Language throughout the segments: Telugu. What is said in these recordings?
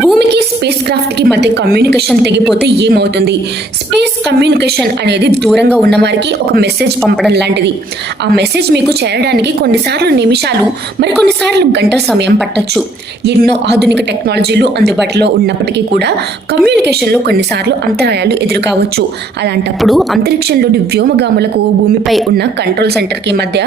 భూమికి స్పేస్ క్రాఫ్ట్ కి మధ్య కమ్యూనికేషన్ తెగిపోతే ఏమవుతుంది? స్పేస్ కమ్యూనికేషన్ అనేది దూరంగా ఉన్న వారికి ఒక మెసేజ్ పంపడం లాంటిది. ఆ మెసేజ్ మీకు చేరడానికి కొన్నిసార్లు నిమిషాలు, మరికొన్నిసార్లు గంటల సమయం పట్టొచ్చు. ఎన్నో ఆధునిక టెక్నాలజీలు అందుబాటులో ఉన్నప్పటికీ కూడా కమ్యూనికేషన్లో కొన్నిసార్లు అంతరాయాలు ఎదురుకావచ్చు. అలాంటప్పుడు అంతరిక్షంలోని వ్యోమగాములకు భూమిపై ఉన్న కంట్రోల్ సెంటర్ కి మధ్య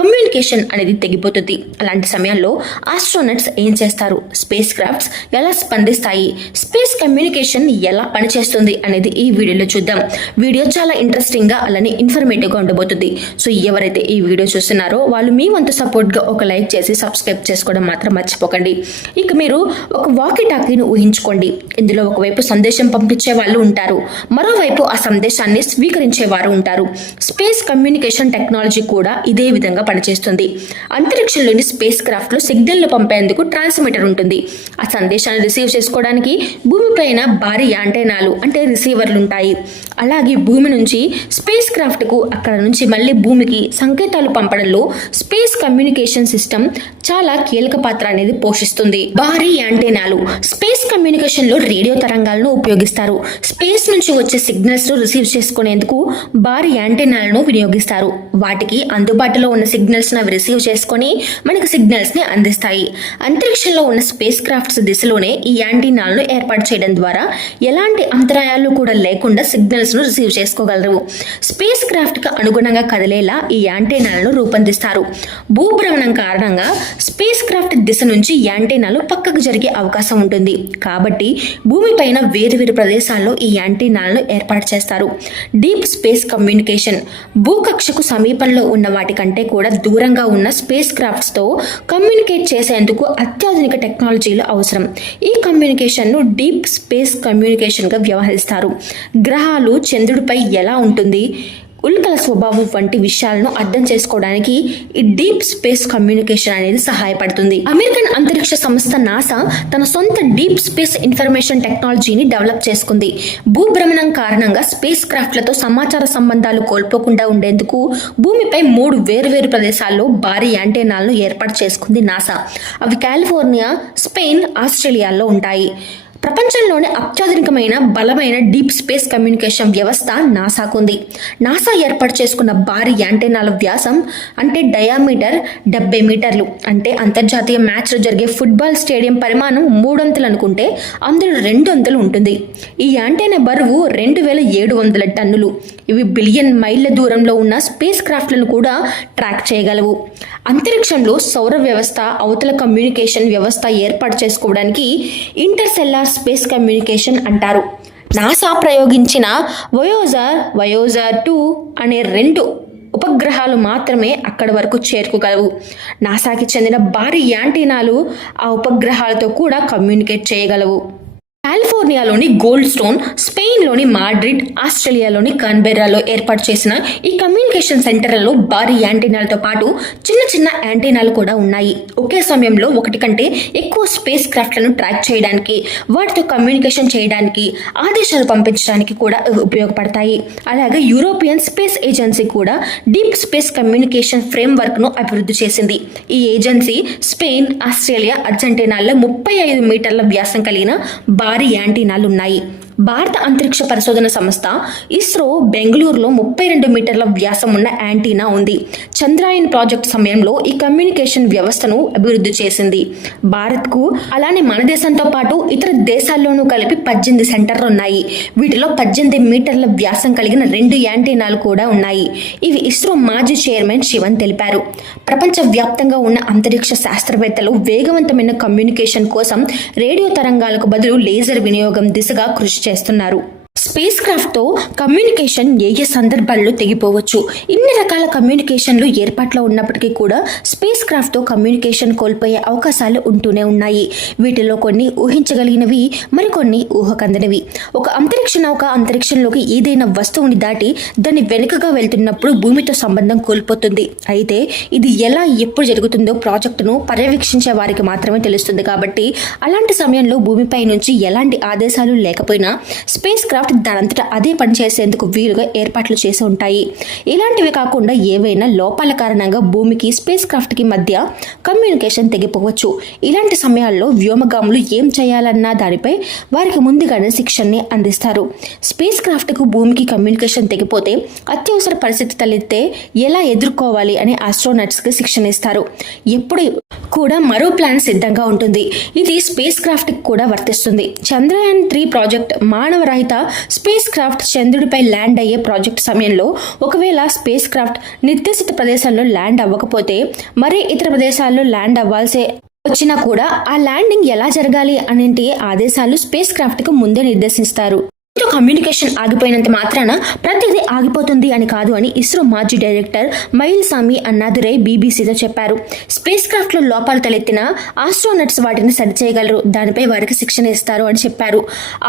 కమ్యూనికేషన్ అనేది తెగిపోతుంది. అలాంటి సమయంలో ఆస్ట్రోనట్స్ ఏం చేస్తారు? స్పేస్ క్రాఫ్ట్స్ ఎలా స్పందిస్తాయి? స్పేస్ కమ్యూనికేషన్ ఎలా పనిచేస్తుంది అనేది ఈ వీడియోలో చూద్దాం. వీడియో చాలా ఇంట్రెస్టింగ్ గా అలానే ఇన్ఫర్మేటివ్ గా ఉండబోతుంది. సో ఎవరైతే ఈ వీడియో చూస్తున్నారో వాళ్ళు మీ వంతు సపోర్ట్ గా ఒక లైక్ చేసి సబ్స్క్రైబ్ చేసుకోవడం మాత్రం మర్చిపోకండి. ఇక మీరు ఒక వాకీ టాకీని ఊహించుకోండి. ఇందులో ఒకవైపు సందేశం పంపించే వాళ్ళు ఉంటారు, మరోవైపు ఆ సందేశాన్ని స్వీకరించే వారు ఉంటారు. స్పేస్ కమ్యూనికేషన్ టెక్నాలజీ కూడా ఇదే విధంగా పనిచేస్తుంది. అంతరిక్షంలోని స్పేస్ క్రాఫ్ట్ లో సిగ్నల్ పంపేందుకు ట్రాన్స్మిటర్ ఉంటుంది. ఆ సందేశాన్ని రిసీవ్ చేసుకోవడానికి భూమిపైన భారీ యాంటెనాలు అంటే రిసీవర్లు ఉంటాయి. అలాగే భూమి నుంచి స్పేస్ క్రాఫ్ట్ కు, అక్కడ నుంచి మళ్ళీ భూమికి సంకేతాలు పంపడంలో స్పేస్ కమ్యూనికేషన్ సిస్టమ్ చాలా కీలక పాత్ర అనేది పోషిస్తుంది. భారీ యాంటెనాలు స్పేస్ కమ్యూనికేషన్ లో రేడియో తరంగాలను ఉపయోగిస్తారు. స్పేస్ నుంచి వచ్చే సిగ్నల్స్ ను రిసీవ్ చేసుకునేందుకు భారీ యాంటెనాలను వినియోగిస్తారు. వాటికి అందుబాటులో ఉన్న సిగ్నల్స్ ను రిసీవ్ చేసుకొని మనకు సిగ్నల్స్ ని అందిస్తాయి. అంతరిక్షంలో ఉన్న స్పేస్ క్రాఫ్ట్స్ దిశలోనే ఈ యాంటీనాలను ఏర్పాటు చేయడం ద్వారా ఎలాంటి అంతరాయాలు కూడా లేకుండా సిగ్నల్స్ ను రిసీవ్ చేసుకోగలరు. స్పేస్ క్రాఫ్ట్ కు అనుగుణంగా కదిలేలా ఈ యాంటీనాలను రూపొందిస్తారు. భూభ్రమణం కారణంగా స్పేస్ క్రాఫ్ట్ దిశ నుంచి యాంటీనాలు పక్కకు జరిగే అవకాశం ఉంటుంది. కాబట్టి భూమిపైన వేరువేరు ప్రదేశాల్లో ఈ యాంటీనాలను ఏర్పాటు చేస్తారు. డీప్ స్పేస్ కమ్యూనికేషన్ భూకక్షకు సమీపంలో ఉన్న వాటి కంటే కూడా దూరంగా ఉన్న స్పేస్ క్రాఫ్ట్స్ తో కమ్యూనికేట్ చేసేందుకు అత్యాధునిక టెక్నాలజీలు అవసరం. ఈ కమ్యూనికేషన్ ను డీప్ స్పేస్ కమ్యూనికేషన్ గా వ్యవహరిస్తారు. గ్రహాలు, చంద్రుడిపై ఎలా ఉంటుంది, ఉల్కల స్వభావం వంటి విషయాలను అర్థం చేసుకోవడానికి ఈ డీప్ స్పేస్ కమ్యూనికేషన్ అనేది సహాయపడుతుంది. అమెరికన్ అంతరిక్ష సంస్థ నాసా తన సొంత డీప్ స్పేస్ ఇన్ఫర్మేషన్ టెక్నాలజీని డెవలప్ చేసుకుంది. భూభ్రమణం కారణంగా స్పేస్ క్రాఫ్ట్లతో సమాచార సంబంధాలు కోల్పోకుండా ఉండేందుకు భూమిపై 3 వేర్వేరు ప్రదేశాల్లో భారీ యాంటెనాలను ఏర్పాటు చేసుకుంది నాసా. అవి కాలిఫోర్నియా, స్పెయిన్, ఆస్ట్రేలియాలో ఉంటాయి. ప్రపంచంలోనే అత్యాధునికమైన బలమైన డీప్ స్పేస్ కమ్యూనికేషన్ వ్యవస్థ నాసాకుంది. నాసా ఏర్పాటు చేసుకున్న భారీ యాంటెనాల వ్యాసం అంటే డయామీటర్ 70 మీటర్లు. అంటే అంతర్జాతీయ మ్యాచ్లు జరిగే ఫుట్బాల్ స్టేడియం పరిమాణం 3 అంతలు అనుకుంటే అందులో 2 అంతలు ఉంటుంది. ఈ యాంటెనా బరువు 2700 టన్నులు. ఇవి బిలియన్ మైళ్ళ దూరంలో ఉన్న స్పేస్ క్రాఫ్ట్లను కూడా ట్రాక్ చేయగలవు. అంతరిక్షంలో సౌర వ్యవస్థ, అవతల కమ్యూనికేషన్ వ్యవస్థ ఏర్పాటు చేసుకోవడానికి ఇంటర్సెల్లార్ స్పేస్ కమ్యూనికేషన్ అంటారు. నాసా ప్రయోగించిన వయోజార్ 2 అనే 2 ఉపగ్రహాలు మాత్రమే అక్కడి వరకు చేరుకోగలవు. నాసాకి చెందిన భారీ యాంటీనాలు ఆ ఉపగ్రహాలతో కూడా కమ్యూనికేట్ చేయగలవు. కాలిఫోర్నియాలోని గోల్డ్ స్టోన్, స్పెయిన్లోని మాడ్రిడ్, ఆస్ట్రేలియాలోని కాన్బెర్రాలో ఏర్పాటు చేసిన ఈ కమ్యూనికేషన్ సెంటర్లలో భారీ యాంటీనాలతో పాటు చిన్న చిన్న యాంటీనాలు కూడా ఉన్నాయి. ఒకే సమయంలో 1 కంటే ఎక్కువ స్పేస్ క్రాఫ్ట్లను ట్రాక్ చేయడానికి, వాటితో కమ్యూనికేషన్ చేయడానికి, ఆదేశాలు పంపించడానికి కూడా ఉపయోగపడతాయి. అలాగే యూరోపియన్ స్పేస్ ఏజెన్సీ కూడా డీప్ స్పేస్ కమ్యూనికేషన్ ఫ్రేమ్వర్క్ ను అభివృద్ధి చేసింది. ఈ ఏజెన్సీ స్పెయిన్, ఆస్ట్రేలియా, అర్జెంటీనాల్లో 35 మీటర్ల వ్యాసం కలిగిన భారీ యాంటీనాలు ఉన్నాయి. భారత అంతరిక్ష పరిశోధన సంస్థ ఇస్రో బెంగళూరులో 32 మీటర్ల వ్యాసం ఉన్న యాంటీనా ఉంది. చంద్రయాన్ ప్రాజెక్ట్ సమయంలో ఈ కమ్యూనికేషన్ వ్యవస్థను అభివృద్ధి చేసింది. భారత్కు అలానే మన దేశంతో పాటు ఇతర దేశాల్లోనూ కలిపి 18 సెంటర్లు ఉన్నాయి. వీటిలో 18 మీటర్ల వ్యాసం కలిగిన 2 యాంటీనాలు కూడా ఉన్నాయి. ఇవి ఇస్రో మాజీ చైర్మన్ శివన్ తెలిపారు. ప్రపంచ వ్యాప్తంగా ఉన్న అంతరిక్ష శాస్త్రవేత్తలు వేగవంతమైన కమ్యూనికేషన్ కోసం రేడియో తరంగాలకు బదులు లేజర్ వినియోగం దిశగా కృషి చేస్తున్నారు. స్పేస్ క్రాఫ్ట్ తో కమ్యూనికేషన్ ఏ సందర్భాల్లో తెగిపోవచ్చు. ఇన్ని రకాల కమ్యూనికేషన్లు ఏర్పాట్లో ఉన్నప్పటికీ కూడా స్పేస్ క్రాఫ్ట్ తో కమ్యూనికేషన్ కోల్పోయే అవకాశాలు ఉంటూనే ఉన్నాయి. వీటిలో కొన్ని ఊహించగలిగినవి, మరికొన్ని ఊహకందనివి. ఒక అంతరిక్ష నౌక అంతరిక్షంలోకి ఏదైనా వస్తువుని దాటి దాని వెనుకగా వెళ్తున్నప్పుడు భూమితో సంబంధం కోల్పోతుంది. అయితే ఇది ఎలా, ఎప్పుడు జరుగుతుందో ప్రాజెక్టును పర్యవేక్షించే వారికి మాత్రమే తెలుస్తుంది. కాబట్టి అలాంటి సమయంలో భూమిపై నుంచి ఎలాంటి ఆదేశాలు లేకపోయినా స్పేస్ క్రాఫ్ట్ క్రాఫ్ట్ దానంతటా అదే పనిచేసేందుకు వీలుగా ఏర్పాట్లు చేసి ఉంటాయి. ఇలాంటివి కాకుండా ఏవైనా లోపాల కారణంగా భూమికి స్పేస్ క్రాఫ్ట్కి మధ్య కమ్యూనికేషన్ తెగిపోవచ్చు. ఇలాంటి సమయాల్లో వ్యోమగాములు ఏం చేయాలన్న దానిపై వారికి ముందుగానే శిక్షణని అందిస్తారు. స్పేస్ క్రాఫ్ట్కు భూమికి కమ్యూనికేషన్ తెగిపోతే అత్యవసర పరిస్థితి తలెత్తే ఎలా ఎదుర్కోవాలి అని ఆస్ట్రోనట్స్కి శిక్షణ ఇస్తారు. ఎప్పుడు కూడా మరో ప్లాన్ సిద్ధంగా ఉంటుంది. ఇది స్పేస్ క్రాఫ్ట్కి కూడా వర్తిస్తుంది. చంద్రయాన్ 3 ప్రాజెక్ట్ మానవరహిత స్పేస్ క్రాఫ్ట్ చంద్రుడిపై ల్యాండ్ అయ్యే ప్రాజెక్ట్ సమయంలో ఒకవేళ స్పేస్ క్రాఫ్ట్ నిర్దేశిత ప్రదేశంలో ల్యాండ్ అవ్వకపోతే మరే ఇతర ప్రదేశాల్లో ల్యాండ్ అవ్వాల్సి వచ్చినా కూడా ఆ ల్యాండింగ్ ఎలా జరగాలి అనేటి ఆదేశాలు స్పేస్ క్రాఫ్ట్కు ముందే నిర్దేశిస్తారు. కమ్యూనికేషన్ ఆగిపోయినంత మాత్రాన ప్రతిదీ ఆగిపోతుంది అని కాదు అని ఇస్రో మాజీ డైరెక్టర్ మైల్సామి అన్నాదురై బీబీసీతో చెప్పారు. స్పేస్ క్రాఫ్ట్ లో లోపాలు తలెత్తిన ఆస్ట్రోనట్స్ వాటిని సరిచేయగలరు, దానిపై వారికి శిక్షణ ఇస్తారు అని చెప్పారు.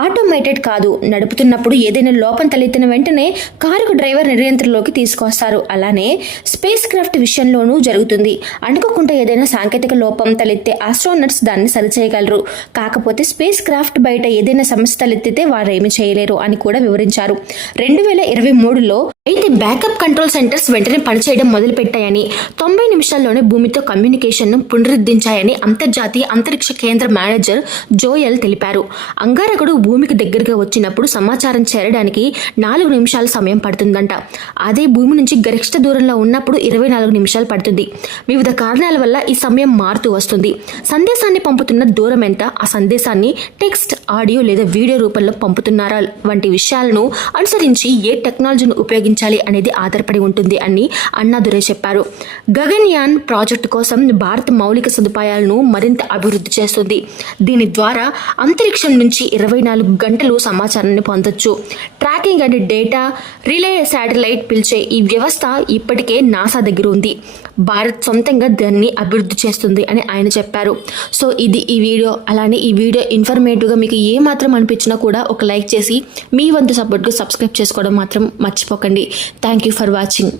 ఆటోమేటెడ్ కాదు, నడుపుతున్నప్పుడు ఏదైనా లోపం తలెత్తిన వెంటనే కారుకు డ్రైవర్ నియంత్రణలోకి తీసుకొస్తారు. అలానే స్పేస్ క్రాఫ్ట్ విషయంలోనూ జరుగుతుంది. అనుకోకుండా ఏదైనా సాంకేతిక లోపం తలెత్తే ఆస్ట్రోనట్స్ దాన్ని సరిచేయగలరు. కాకపోతే స్పేస్ క్రాఫ్ట్ బయట ఏదైనా సమస్య తలెత్తితే వారేమి చేయలేరు అని కూడా వివరించారు. 2023లో అయితే బ్యాకప్ కంట్రోల్ సెంటర్స్ వెంటనే పనిచేయడం మొదలుపెట్టాయని, 90 నిమిషాల్లోనే భూమితో కమ్యూనికేషన్ ను పునరుద్ధరించాయని అంతర్జాతీయ అంతరిక్ష కేంద్ర మేనేజర్ జోయల్ తెలిపారు. అంగారకుడు భూమికి దగ్గరగా వచ్చినప్పుడు సమాచారం చేరడానికి 4 నిమిషాల సమయం పడుతుందంట. అదే భూమి నుంచి గరిష్ట దూరంలో ఉన్నప్పుడు 24 నిమిషాలు పడుతుంది. వివిధ కారణాల వల్ల ఈ సమయం మారుతూ వస్తుంది. సందేశాన్ని పంపుతున్న దూరం ఎంత, ఆ సందేశాన్ని టెక్స్ట్, ఆడియో లేదా వీడియో రూపంలో పంపుతున్నారా వంటి విషయాలను అనుసరించి ఏ టెక్నాలజీని ఉపయోగించాలి అనేది ఆధారపడి ఉంటుంది అని అన్నాదురై చెప్పారు. గగన్యాన్ ప్రాజెక్టు కోసం భారత్ మౌలిక సదుపాయాలను మరింత అభివృద్ధి చేస్తుంది. దీని ద్వారా అంతరిక్షం నుంచి 24 గంటలు సమాచారాన్ని పొందొచ్చు. Tracking and data relay satellite పిలిచే ఈ వ్యవస్థ ఇప్పటికే నాసా దగ్గర ఉంది. భారత్ సొంతంగా దాన్ని అభివృద్ధి చేస్తుంది అని ఆయన చెప్పారు. సో ఇది ఈ వీడియో. అలానే ఈ వీడియో ఇన్ఫర్మేటివ్గా మీకు ఏ మాత్రం అనిపించినా కూడా ఒక లైక్ చేసి మీ వంతు సపోర్ట్గా సబ్స్క్రైబ్ చేసుకోవడం మాత్రం మర్చిపోకండి. Thank you for watching.